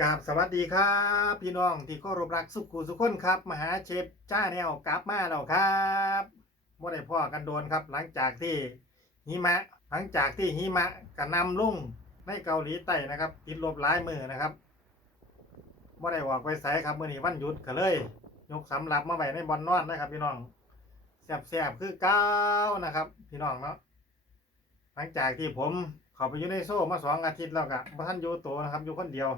กราบสวัสดีครับ พี่น้องที่เคารพรักสุขุสุขคนครับมหาเชฟจ้าแนวกลับมาแล้วครับบ่ได้พ่อกันโดนครับ หลังจากที่หิมะ หลังจากที่หิมะกระนำลุ่งในเกาหลีใต้นะครับติดลบหลายมือนะครับบ่ได้ออกไปไสครับมื้อนี้วันหยุดก็เลย ยกสำรับมาไว้ในบอนนอนนะครับ พี่น้องแซ่บๆคือเก้านะครับ พี่น้องเนาะหลังจากที่ผมเข้าไปอยู่ในโซ่มาสองอาทิตย์แล้วก็บ่ทันอยู่ตัวนะครับอยู่คนเดียว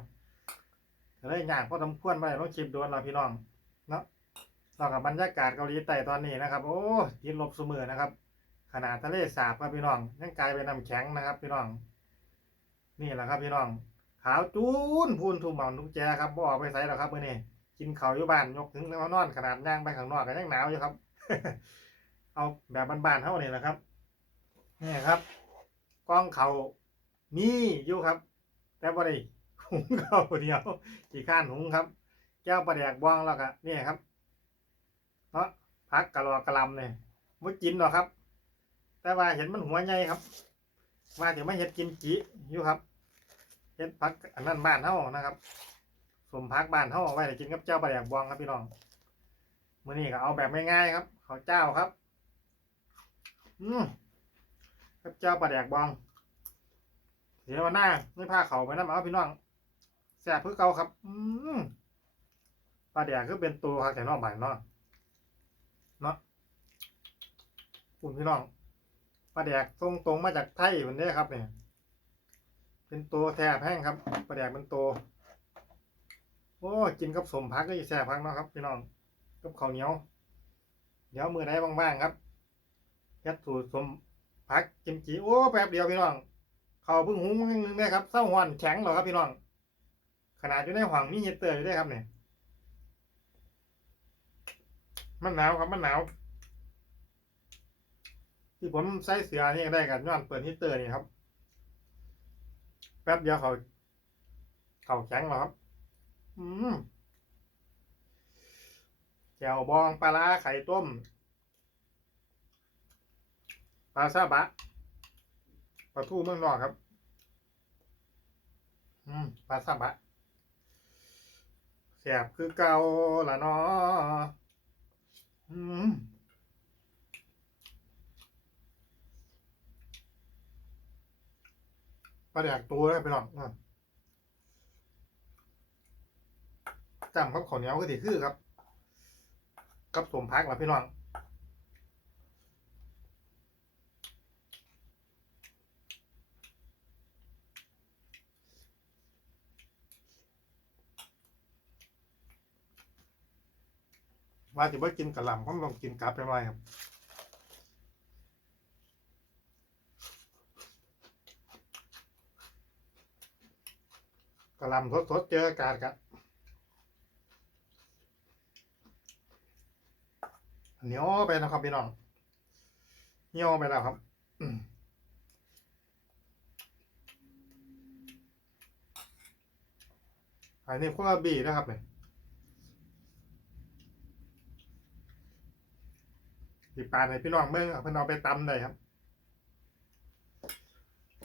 ก็เลยยากพอสมควรไปต้องคลิปโดนเราพี่น้องเนาะต่อกับบรรยากาศเกาหลีใต้ตอนนี้นะครับ โอ้ติดลบเสมอนะครับ ขนาดทะเลสาบครับพี่น้องยังกลายเป็นน้ำแข็งนะครับ พี่น้อง นี่แหละครับ พี่น้อง ขาวจูนพูนทุ่มหมอนทุกแจครับบ่ออกไปใส่หรอกครับมื่อนี้กินข้าอยู่บ้านยกถึงนอนขนาดย่างไปข้างนอกก็ยังหนาวอยู่ครับ เอาแบบบานๆเท่านี้แหละครับนี่ครับกล้องเขามีอยู่ครับ แต่บ่ได้ หุงข้าวเดียวกี่ข้านหุงครับแก้วปลาแดกบองแล้วก็นี่ครับเนาะพักกะลอกะลำเนี่ยไม่กินหรอกครับ แต่ว่าเห็นมันหัวใหญ่ครับว่าเดี๋ยวไม่เห็ดกิมจิอยู่ครับเห็ดพักอันนั้นบ้านเท่านะครับสมพักบ้านเท่าไว้ให้กินกับเจ้าปลาแดกบองครับพี่น้องมื้อนี้ก็เอาแบบง่ายๆครับข้าวเจ้าครับ อืมกับเจ้าปลาแดกบองเดี๋ยววันหน้าไม่พาเขาไปน้ำเอาพี่น้อง แสบเพื่อเก่าครับ อืมปลาแดกคือเป็นตัวครับแต่นอกบ่ายเนาะเนาะคุณพี่น้องปลาแดกตรงตรงๆมาจากไทยเหมือนนี้ครับ เนี่ย เป็นตัวแทบแห้งครับปลาแดกเป็นตัวโอ้กินกับสมพักก็จะแสบพักเนาะครับ พี่น้องกับข้าวเหนียวเดี๋ยวมือไหนบ้างๆครับยัดสูตรสมพักกิมจิโอ้แป๊บเดียวพี่น้องเขาเพิ่งหุงมึงนึงได้ครับเศร้าหอนแข็งเหรอครับพี่น้อง ขนาดอยู่ในห้องมีฮีเตอร์อยู่ด้วยครับเนี่ยมันหนาวครับมันหนาวที่ผมใส่เสื้อนี่ได้กันย้อนเปิดฮีเตอร์นี่ครับ แป๊บเดียวเขาเขาแข็งเหรอครับ อืมแจ่วบองปลาร้าไข่ต้มปลาซาบะปลาทูเมืองนอกครับ อืมปลาซาบะ แสบคือเก่าละเนาะอืมปลาแดกตัวได้ไปหรอกจำครับข้าวเหนียวก็ถือคือครับ กับสมพักละพี่น้อง ว่าจะไม่กินกะหล่ำผมต้องกินกลับไปหน่อยครับกะหล่ำสดๆเจออากาศกับเหนียวไปนะครับพี่น้องเหนียวไปแล้วครับอันนี้พวกระบี่นะครับเนี่ย สิปาให้พี่น้องเมืองเพิ่นเอาไปตำได้ครับ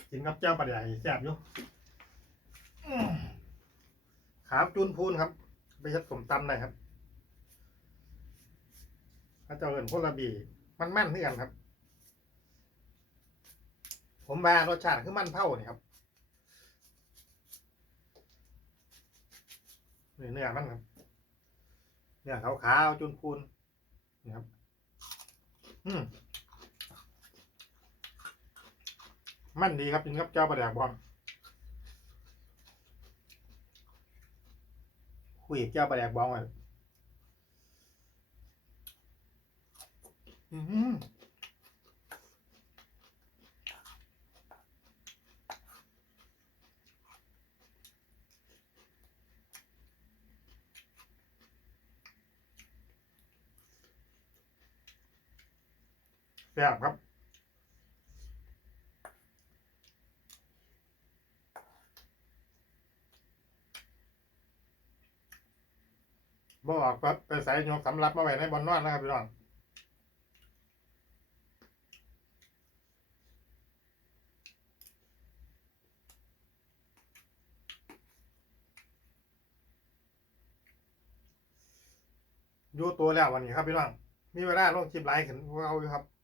กินกับเจ้าปลาใหญ่แซ่บอยู่ขาวจูนพูนครับ ไปเฮ็ดสมตำได้ครับพระเจ้าเอิญพลบีมันมั่นที่กันครับ ผมว่ารสชาติคือมันเผาเนี่ยครับเนื้อมันครับเนื้อขาวๆจูนพูนนี่ครับ อืมมันดีครับจริงครับเจ้าประแดกบอมคุยกับเจ้าประแดกบอมอะ ซ่บครับบออกก็ไปใส่ยกสำรับมาไว้ในบอลนวดนะครับพี่น้องอยู่ตัวแล้ววันนี้ครับพี่น้องมีเวลาลงคลิปไลฟ์ขึ้นเราครับ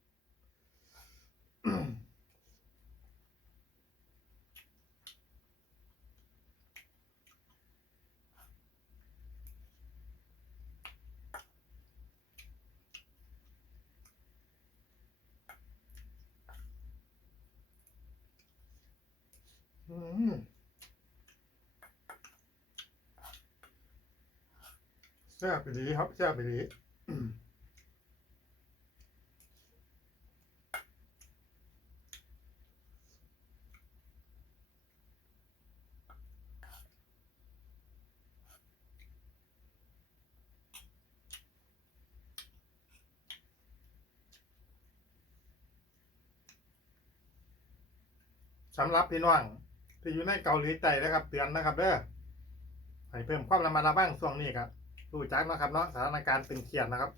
แซ่บไปดีครับแซ่บไปดีสำหรับพี่น้อง ที่อยู่ในเกาหลีใต้นะครับเตือนนะครับเด้อให้เพิ่มความระมัดระวังช่วงนี้ครับรู้จักนะครับเนาะสถานการณ์ตึงเครียดนะครับ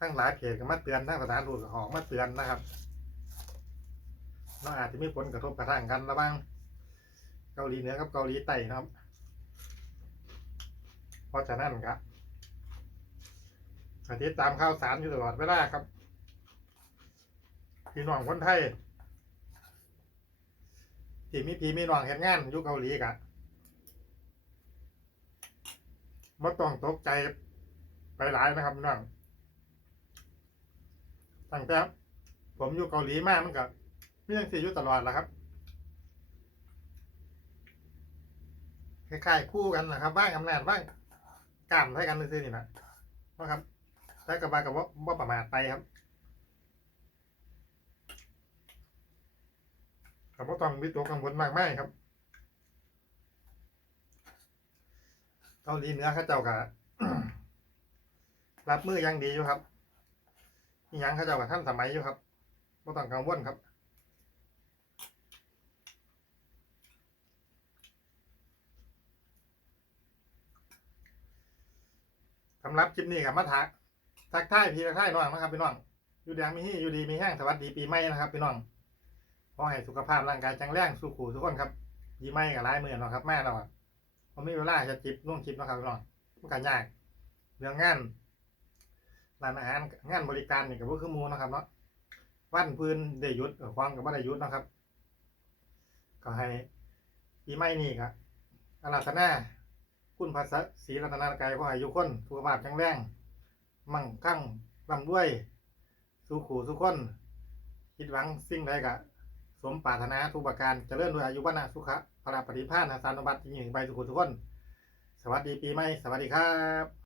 ทั้งหลายเพจก็มาเตือนทั้งสถานทูตก็ออกมาเตือนนะครับเนาะอาจจะมีผลกระทบกระทั่งกันระหว่างเกาหลีเหนือกับเกาหลีใต้นะครับ เพราะฉะนั้นครับอาทิตย์ตามข่าวสารอยู่ตลอดเวลาครับพี่น้องคนไทย ที่มีพี่มีน้องเห็นงานอยู่เกาหลีกะไม่ต้องตกใจไปหลายนะครับน้องตั้งแต่ผมอยู่เกาหลีมากมันก็มีอย่างสี่อยู่ตลอดแหละครับคล้ายๆคู่กันนะครับบ้างอำนาจบ้างกล้ามให้กันซื่อๆนี่นะนะครับแต่กับบากับว่าว่าประมาทไปครับ ก็บ่ต้องวิตกกังวลมากมายครับเกาหลีเหนือเขาเจ้าก็รับมือยังดีอยู่ครับยังเขาเจ้าก็ท่านสมัยอยู่ครับบ่ต้องกังวลครับสำหรับคลิปนี้ครับมาทักทักทายพี่ทักทายน้องนะครับพี่น้อง อยู่แดีมีฮี่อยู่ดีมีแห้งสวัสดีปีใหม่นะครับพี่น้อง ขอให้สุขภาพร่างกายแข็งแรงสู้ขู่ทุกคนครับยีไม่กับร้ายมือเนาะครับแม่เราอะผมมีเวลาจะจิบล่วงจิบนะครับพี่น้องมันก็ยากเรื่องงานร้านอาหารงานบริการนี่กับพวกคือหมูนะครับเนาะวันพื้นได้ยุดเออควางกับว่าได้ยุดนะครับ ก็ให้ปีใหม่นี่ครับอาราธนาคุณพระศรีรัตนากายขอให้ทุคนสุขภาพแข็งแรงมั่งคั่งร่ำรวย สู้ขู่ทุกคน คิดหวังสิ่งใดกะ สมปรารถนาทุกประการจเจริญด้วยอายุวันะสุขะพระปฏิภาณสารบัติยิ่งใบสุขุทุกคน สวัสดีปีใหม่ สวัสดีครับ